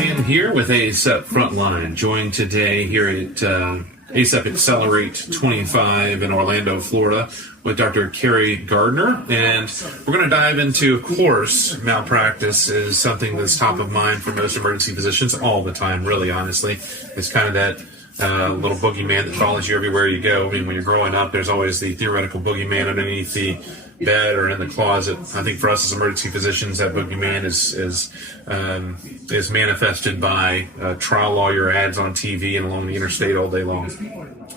Stanton here with ACEP Frontline, joined today here at ACEP Accelerate 25 in Orlando, Florida, with Dr. Keri Gardner. And we're going to dive into, of course, malpractice is something that's top of mind for most emergency physicians all the time, really, honestly. It's kind of that little boogeyman that follows you everywhere you go. I mean, when you're growing up, there's always the theoretical boogeyman underneath the bed or in the closet. I think for us as emergency physicians, that boogeyman is manifested by trial lawyer ads on TV and along the interstate all day long.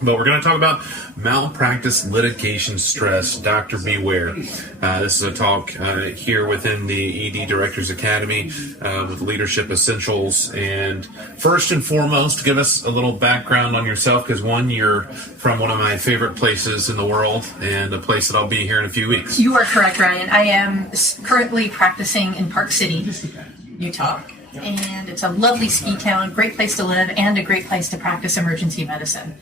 But we're going to talk about malpractice litigation stress. Doctor, beware. This is a talk here within the ED Directors Academy with Leadership Essentials. And first and foremost, give us a little background on yourself, because one, you're from one of my favorite places in the world and a place that I'll be here in a few weeks. You are correct, Ryan. I am currently practicing in Park City, Utah. And it's a lovely ski town, great place to live, and a great place to practice emergency medicine.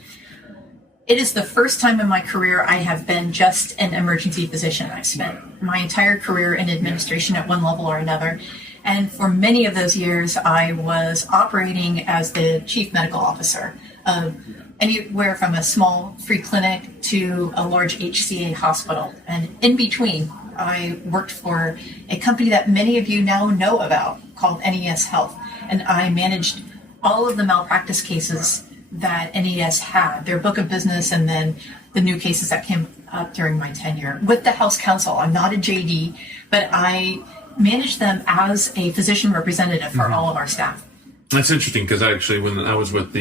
It is the first time in my career I have been just an emergency physician. I spent my entire career in administration at one level or another. And for many of those years, I was operating as the chief medical officer of anywhere from a small free clinic to a large HCA hospital. And in between, I worked for a company that many of you now know about called NES Health. And I managed all of the malpractice cases that NES had, their book of business, and then the new cases that came up during my tenure with the House Counsel. I'm not a JD, but I managed them as a physician representative for all of our staff. That's interesting, because actually when I was with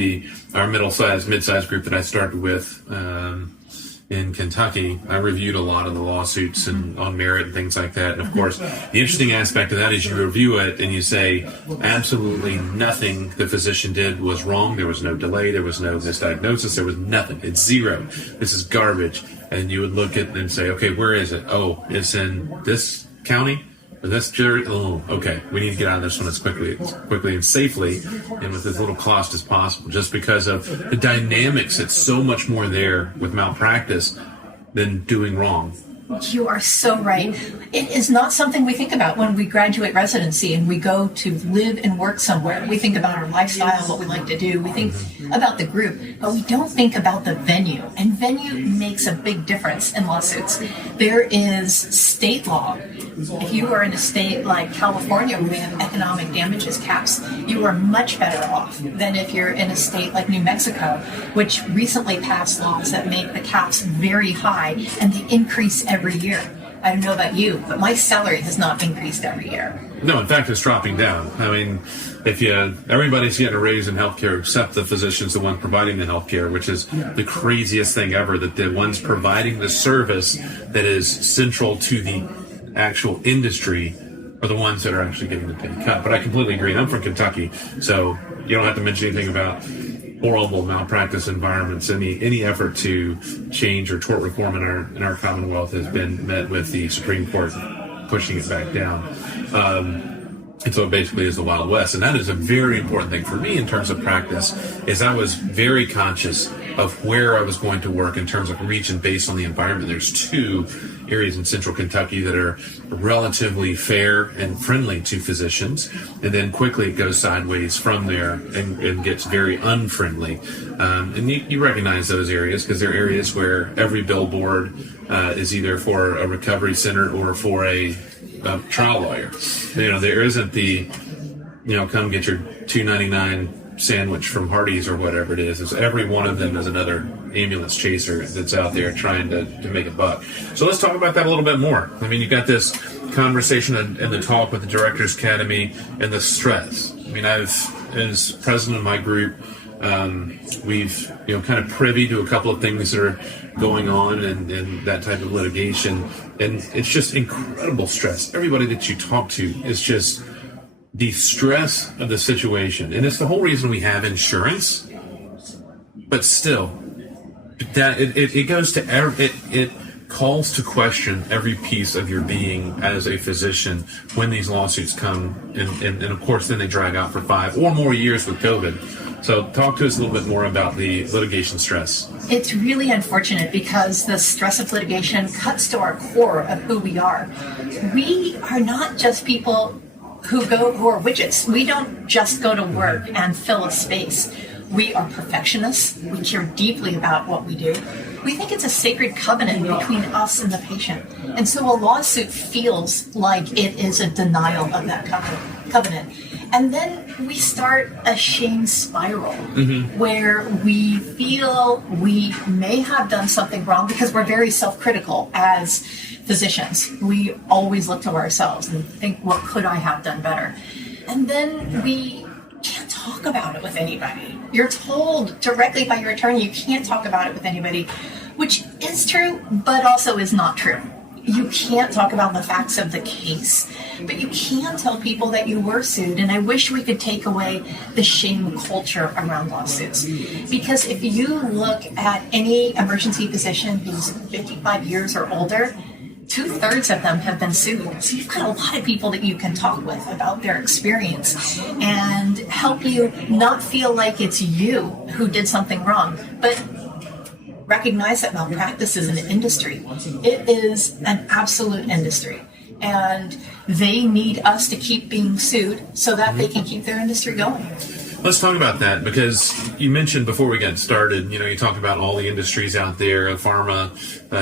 our mid-sized group that I started with in Kentucky, I reviewed a lot of the lawsuits and on merit and things like that. And of course, the interesting aspect of that is you review it and you say absolutely nothing the physician did was wrong. There was no delay. There was no misdiagnosis. There was nothing. It's zero. This is garbage. And you would look at it and say, okay, where is it? Oh, it's in this county? Or this jury? Oh, okay. We need to get out of this one as quickly and safely and with as little cost as possible, just because of the dynamics that's so much more there with malpractice than doing wrong. You are so right. It is not something we think about when we graduate residency and we go to live and work somewhere. We think about our lifestyle, what we like to do. We think about the group, but we don't think about the venue. And venue makes a big difference in lawsuits. There is state law. If you are in a state like California where we have economic damages caps, you are much better off than if you're in a state like New Mexico, which recently passed laws that make the caps very high and they increase every year. I don't know about you, but my salary has not increased every year. No, in fact, it's dropping down. I mean, everybody's getting a raise in healthcare except the physicians, the ones providing the healthcare, which is the craziest thing ever, that the ones providing the service that is central to the actual industry are the ones that are actually getting the pay cut. But I completely agree. I'm from Kentucky, so you don't have to mention anything about horrible malpractice environments. Any effort to change or tort reform in our Commonwealth has been met with the Supreme Court pushing it back down. And so it basically is the Wild West. And that is a very important thing for me in terms of practice, is I was very conscious of where I was going to work in terms of region based on the environment. There's two areas in central Kentucky that are relatively fair and friendly to physicians, and then quickly it goes sideways from there and gets very unfriendly. And you recognize those areas because they're areas where every billboard is either for a recovery center or for a trial lawyer. There isn't the, come get your $2.99 sandwich from Hardee's or whatever it is. Every one of them is another ambulance chaser that's out there trying to make a buck. So let's talk about that a little bit more. I mean, you got this conversation and the talk with the Directors Academy and the stress. I mean, as president of my group, we've kind of privy to a couple of things that are going on and that type of litigation, and it's just incredible stress. Everybody that you talk to is just the stress of the situation, and it's the whole reason we have insurance. But still, that it goes to it calls to question every piece of your being as a physician when these lawsuits come, and of course then they drag out for 5 or more years with COVID. So talk to us a little bit more about the litigation stress. It's really unfortunate because the stress of litigation cuts to our core of who we are. We are not just people who are widgets. We don't just go to work and fill a space. We are perfectionists. We care deeply about what we do. We think it's a sacred covenant between us and the patient. And so a lawsuit feels like it is a denial of that covenant. And then we start a shame spiral where we feel we may have done something wrong because we're very self-critical as physicians. We always look to ourselves and think, what could I have done better? And then we can't talk about it with anybody. You're told directly by your attorney you can't talk about it with anybody, which is true, but also is not true. You can't talk about the facts of the case, but you can tell people that you were sued. And I wish we could take away the shame culture around lawsuits. Because if you look at any emergency physician who's 55 years or older, 2/3 of them have been sued. So you've got a lot of people that you can talk with about their experience and help you not feel like it's you who did something wrong, but recognize that malpractice is an industry. It is an absolute industry. And they need us to keep being sued so that they can keep their industry going. Let's talk about that, because you mentioned before we got started, you talked about all the industries out there, pharma,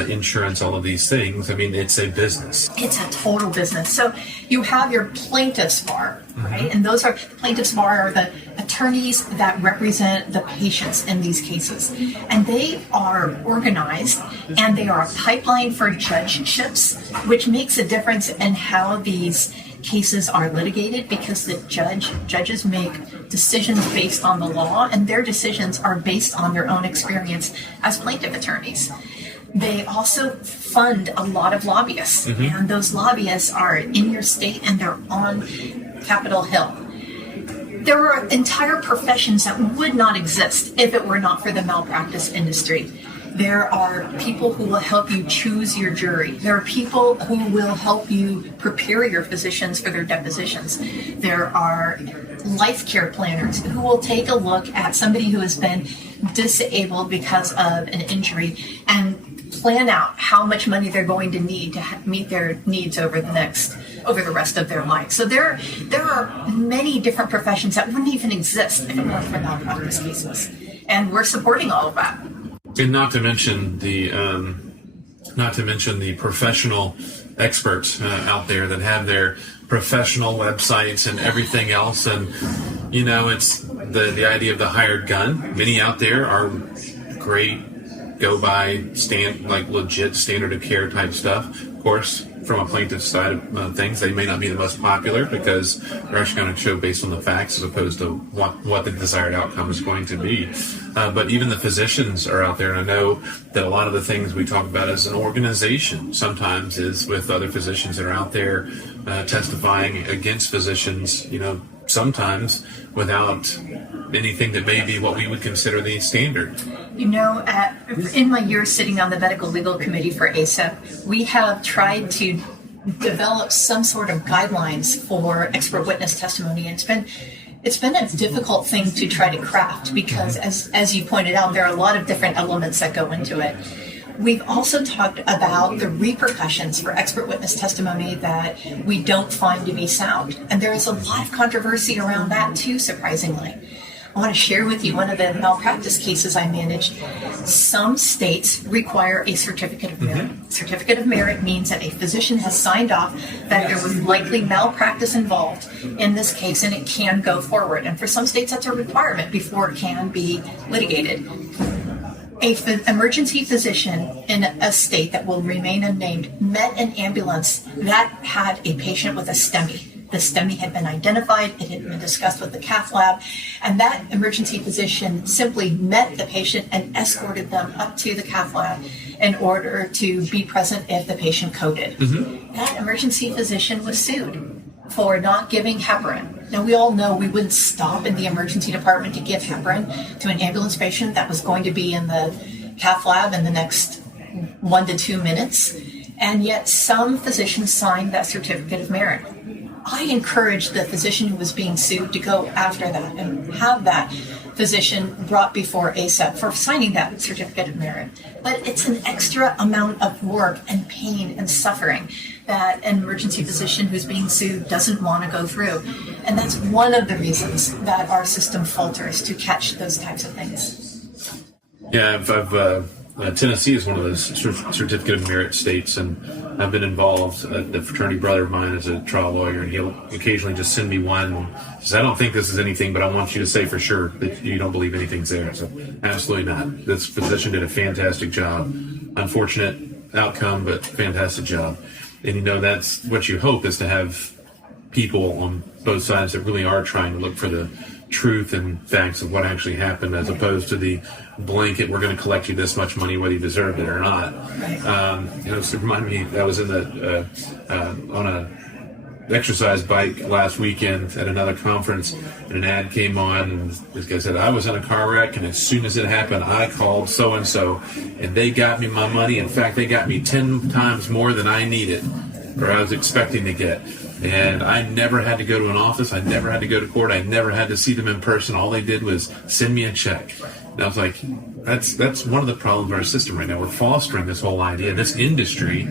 insurance, all of these things. I mean, it's a business. It's a total business. So you have your plaintiffs bar, right? And those are, plaintiffs bar are the attorneys that represent the patients in these cases. And they are organized, and they are a pipeline for judgeships, which makes a difference in how these cases are litigated, because the judges make decisions based on the law, and their decisions are based on their own experience as plaintiff attorneys. They also fund a lot of lobbyists, and those lobbyists are in your state and they're on Capitol Hill. There are entire professions that would not exist if it were not for the malpractice industry. There are people who will help you choose your jury. There are people who will help you prepare your physicians for their depositions. There are life care planners who will take a look at somebody who has been disabled because of an injury and plan out how much money they're going to need to meet their needs over the rest of their life. So there are many different professions that wouldn't even exist if it weren't for malpractice cases. And we're supporting all of that. And not to mention the professional experts out there that have their professional websites and everything else. And it's the idea of the hired gun. Many out there are great, go by legit standard of care type stuff. Of course, from a plaintiff's side of things, they may not be the most popular because they're actually going to show based on the facts as opposed to what the desired outcome is going to be. But even the physicians are out there, and I know that a lot of the things we talk about as an organization sometimes is with other physicians that are out there testifying against physicians, sometimes without anything that may be what we would consider the standard. In my years sitting on the medical legal committee for ACEP, we have tried to develop some sort of guidelines for expert witness testimony. And it's been a difficult thing to try to craft because, as you pointed out, there are a lot of different elements that go into it. We've also talked about the repercussions for expert witness testimony that we don't find to be sound. And there is a lot of controversy around that too, surprisingly. I want to share with you one of the malpractice cases I managed. Some states require a certificate of merit. Certificate of merit means that a physician has signed off that there was likely malpractice involved in this case and it can go forward. And for some states, that's a requirement before it can be litigated. An emergency physician in a state that will remain unnamed met an ambulance that had a patient with a STEMI. The STEMI had been identified, it had been discussed with the cath lab, and that emergency physician simply met the patient and escorted them up to the cath lab in order to be present if the patient coded. That emergency physician was sued for not giving heparin. Now, we all know we wouldn't stop in the emergency department to give heparin to an ambulance patient that was going to be in the cath lab in the next 1 to 2 minutes, and yet some physicians signed that certificate of merit. I encouraged the physician who was being sued to go after that and have that physician brought before ACEP for signing that certificate of merit. But it's an extra amount of work and pain and suffering that an emergency physician who's being sued doesn't want to go through. And that's one of the reasons that our system falters to catch those types of things. Yeah, Tennessee is one of those certificate of merit states, and I've been involved. The fraternity brother of mine is a trial lawyer, and he'll occasionally just send me one. He says, I don't think this is anything, but I want you to say for sure that you don't believe anything's there. So absolutely not. This physician did a fantastic job. Unfortunate outcome, but fantastic job. And that's what you hope, is to have people on both sides that really are trying to look for the truth and facts of what actually happened, as opposed to the blanket, we're going to collect you this much money whether you deserved it or not. It reminded me, I was in on a exercise bike last weekend at another conference, and an ad came on, and this guy said, I was in a car wreck, and as soon as it happened, I called so-and-so, and they got me my money. In fact, they got me 10 times more than I needed, or I was expecting to get. And I never had to go to an office. I never had to go to court. I never had to see them in person. All they did was send me a check. And I was like, that's one of the problems of our system right now. We're fostering this whole idea, this industry.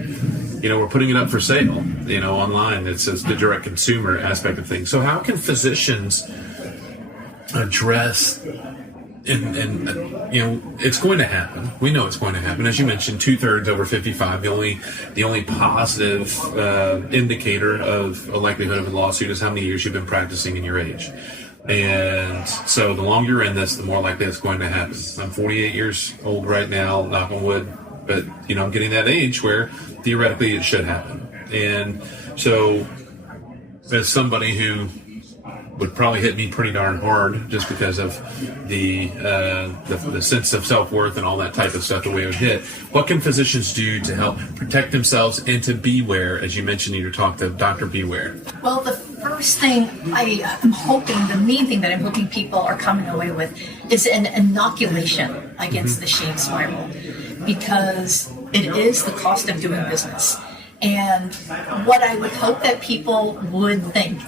We're putting it up for sale, online. It's the direct consumer aspect of things. So how can physicians address, and it's going to happen. We know it's going to happen. As you mentioned, 2/3 over 55. The only positive indicator of a likelihood of a lawsuit is how many years you've been practicing and your age. And so the longer you're in this, the more likely it's going to happen. I'm 48 years old right now, knock on wood, but I'm getting that age where theoretically it should happen. And so as somebody who would probably hit me pretty darn hard, just because of the sense of self-worth and all that type of stuff, the way it would hit. What can physicians do to help protect themselves and to beware, as you mentioned in your talk, the Dr. Beware? Well, the first thing the main thing that I'm hoping people are coming away with is an inoculation against the shame spiral, because it is the cost of doing business. And what I would hope that people would think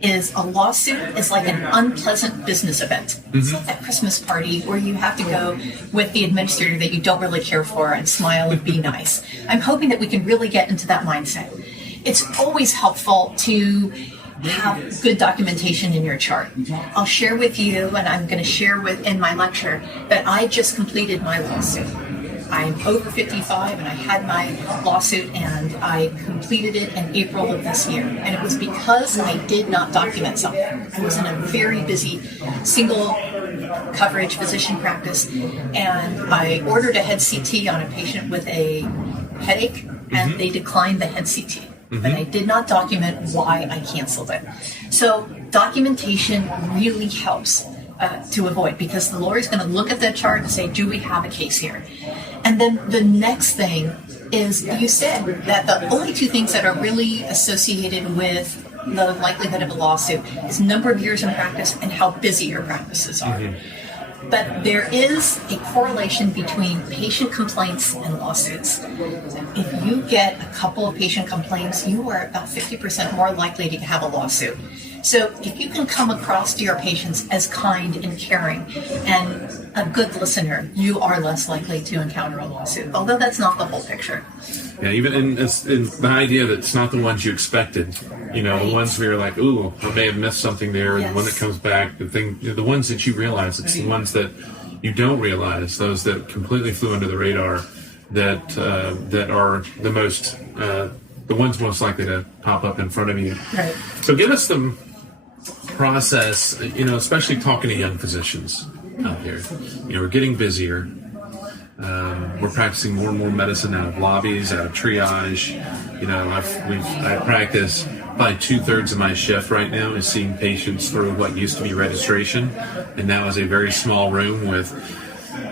is a lawsuit is like an unpleasant business event. It's like that Christmas party where you have to go with the administrator that you don't really care for and smile and be nice. I'm hoping that we can really get into that mindset. It's always helpful to have good documentation in your chart. I'll share with you, and I'm going to share in my lecture, that I just completed my lawsuit. I'm over 55, and I had my lawsuit, and I completed it in April of this year. And it was because I did not document something. I was in a very busy single coverage physician practice, and I ordered a head CT on a patient with a headache, and they declined the head CT. But I did not document why I canceled it. So documentation really helps to avoid, because the lawyer is going to look at that chart and say, do we have a case here? And then the next thing is, you said that the only two things that are really associated with the likelihood of a lawsuit is number of years in practice and how busy your practices are. But there is a correlation between patient complaints and lawsuits. If you get a couple of patient complaints, you are about 50% more likely to have a lawsuit. So if you can come across to your patients as kind and caring and a good listener, you are less likely to encounter a lawsuit, although that's not the whole picture. Yeah, even in the idea that it's not the ones you expected, the ones where you're like, ooh, I may have missed something there, and when it comes back, the ones that you realize, it's the ones that you don't realize, those that completely flew under the radar, that are the most, the ones most likely to pop up in front of you. Right. So give us the process, especially talking to young physicians out there. We're getting busier. We're practicing more and more medicine out of lobbies, out of triage. I practice probably 2/3 of my shift right now is seeing patients through what used to be registration, and now is a very small room with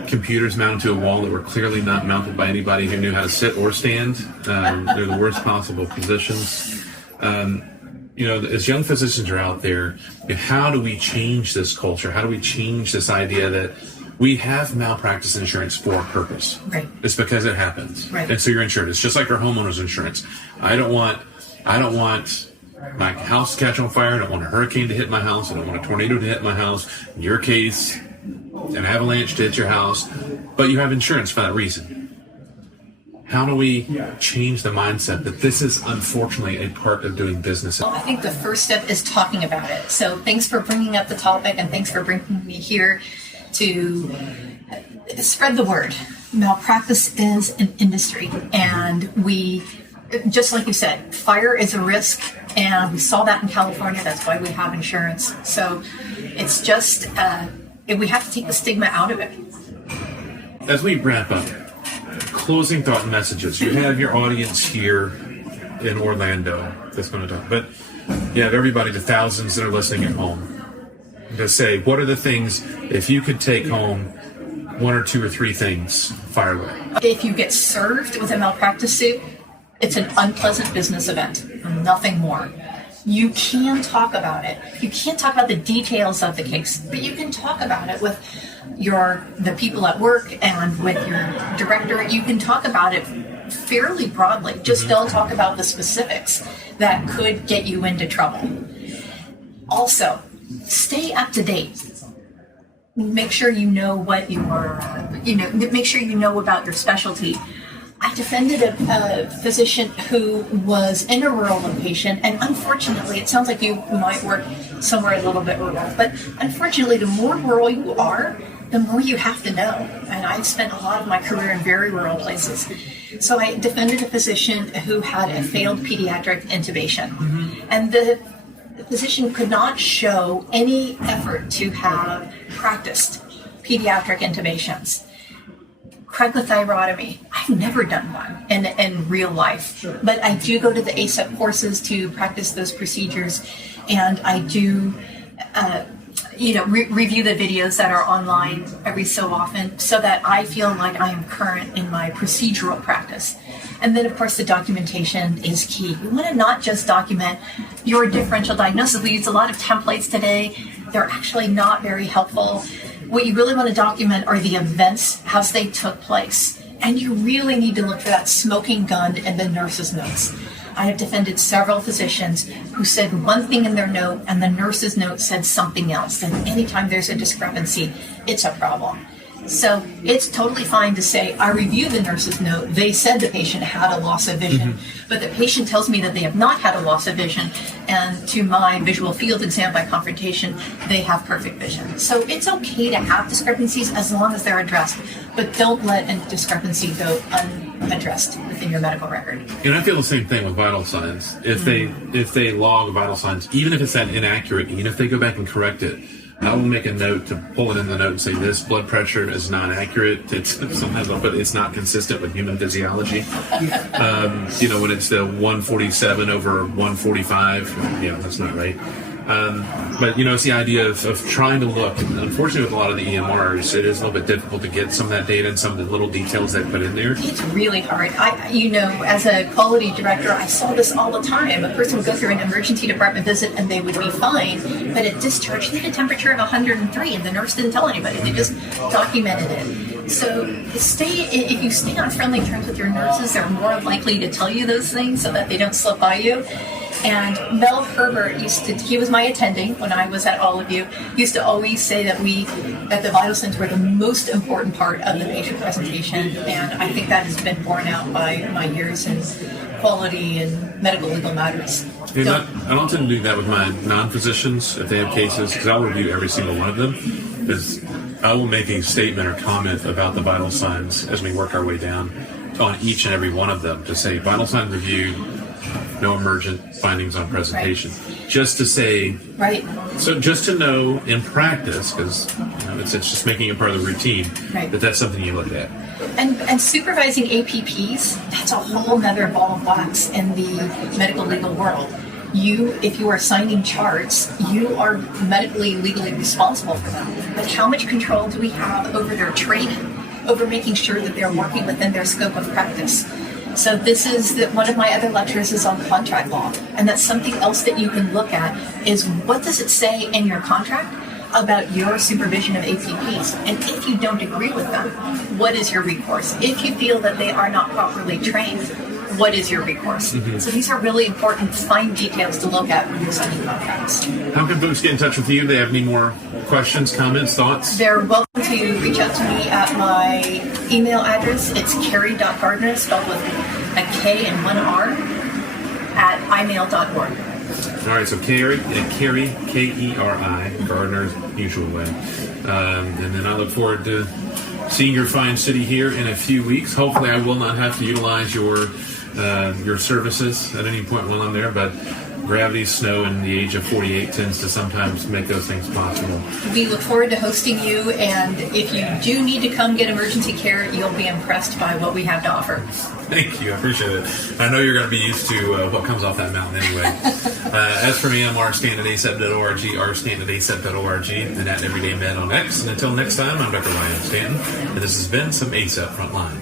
computers mounted to a wall that were clearly not mounted by anybody who knew how to sit or stand. They're the worst possible positions. As young physicians are out there, how do we change this culture? How do we change this idea that we have malpractice insurance for a purpose? Right. It's because it happens. Right. And so you're insured. It's just like our homeowner's insurance. I don't want my house to catch on fire. I don't want a hurricane to hit my house. I don't want a tornado to hit my house. In your case, an avalanche to hit your house. But you have insurance for that reason. How do we change the mindset that this is unfortunately a part of doing business? Well, I think the first step is talking about it. So thanks for bringing up the topic, and thanks for bringing me here to spread the word. Malpractice is an industry, and we, just like you said, fire is a risk, and we saw that in California. That's why we have insurance. So it's just, we have to take the stigma out of it. As we wrap up, closing thought messages. You have your audience here in Orlando that's going to talk, but you have everybody, the thousands that are listening at home, to say, what are the things, if you could take home one or two or three things, fire away. If you get served with a malpractice suit, it's an unpleasant business event, nothing more. You can talk about it. You can't talk about the details of the case, but you can talk about it with the people at work and with your director. You can talk about it fairly broadly. Just don't talk about the specifics that could get you into trouble. Also, stay up to date. Make sure you know what you are, make sure you know about your specialty. I defended a physician who was in a rural location, and unfortunately, it sounds like you might work somewhere a little bit rural, but unfortunately, the more rural you are, the more you have to know. And I've spent a lot of my career in very rural places. So I defended a physician who had a failed pediatric intubation. And the physician could not show any effort to have practiced pediatric intubations. Cricothyrotomy, I've never done one in real life, but I do go to the ACEP courses to practice those procedures, and I do review the videos that are online every so often so that I feel like I am current in my procedural practice. And then, of course, the documentation is key. You want to not just document your differential diagnosis. We use a lot of templates today. They're actually not very helpful. What you really want to document are the events as they took place. And you really need to look for that smoking gun in the nurse's notes. I have defended several physicians who said one thing in their note and the nurse's note said something else. And anytime there's a discrepancy, it's a problem. So it's totally fine to say, I reviewed the nurse's note. They said the patient had a loss of vision, but the patient tells me that they have not had a loss of vision. And to my visual field exam by confrontation, they have perfect vision. So it's okay to have discrepancies as long as they're addressed, but don't let a discrepancy go unaddressed within your medical record. And I feel the same thing with vital signs. If they log vital signs, even if it's that inaccurate, even if they go back and correct it, I will make a note to pull it in the note and say this blood pressure is not accurate. It's sometimes I'll put it's not consistent with human physiology. When it's the 147 over 145, that's not right. But it's the idea of trying to look. And unfortunately, with a lot of the EMRs, it is a little bit difficult to get some of that data and some of the little details they put in there. It's really hard. As a quality director, I saw this all the time. A person would go through an emergency department visit and they would be fine, but at discharge, they had a temperature of 103, and the nurse didn't tell anybody. They just documented it. So if you stay on friendly terms with your nurses, they're more likely to tell you those things so that they don't slip by you. And Mel Herbert he was my attending when I was at all of you, used to always say that we, at the vital signs, were the most important part of the patient presentation. And I think that has been borne out by my years in quality and medical legal matters. I don't tend to do that with my non-physicians if they have cases, because I'll review every single one of them. Because I will make a statement or comment about the vital signs as we work our way down on each and every one of them to say vital sign review, no emergent findings on presentation. Right. Just to say, right. So just to know in practice, because it's just making it part of the routine, right, that's something you look at. And supervising APPs, that's a whole nother ball of wax in the medical legal world. If you are signing charts, you are medically, legally responsible for them. But how much control do we have over their training, over making sure that they're working within their scope of practice? So this is one of my other lectures is on contract law. And that's something else that you can look at is what does it say in your contract about your supervision of APPs? And if you don't agree with them, what is your recourse? If you feel that they are not properly trained, what is your recourse? So these are really important fine details to look at when you're signing contracts. How can folks get in touch with you? They have any more questions, comments, thoughts? They're welcome to reach out to me at my email address. It's Keri.Gardner, spelled with a K and one R, at imail.org. All right, so Keri, K-E-R-I, Gardner's usual way. And then I look forward to seeing your fine city here in a few weeks. Hopefully I will not have to utilize your services at any point while I'm there, but gravity, snow, and the age of 48 tends to sometimes make those things possible. We look forward to hosting you, and if you do need to come get emergency care, you'll be impressed by what we have to offer. Thank you. I appreciate it. I know you're going to be used to what comes off that mountain anyway. As for me, I'm Stanton at ACEP.org, Stanton at ACEP.org, and at Everyday Med on X. And until next time, I'm Dr. Ryan Stanton, and this has been some ACEP Frontline.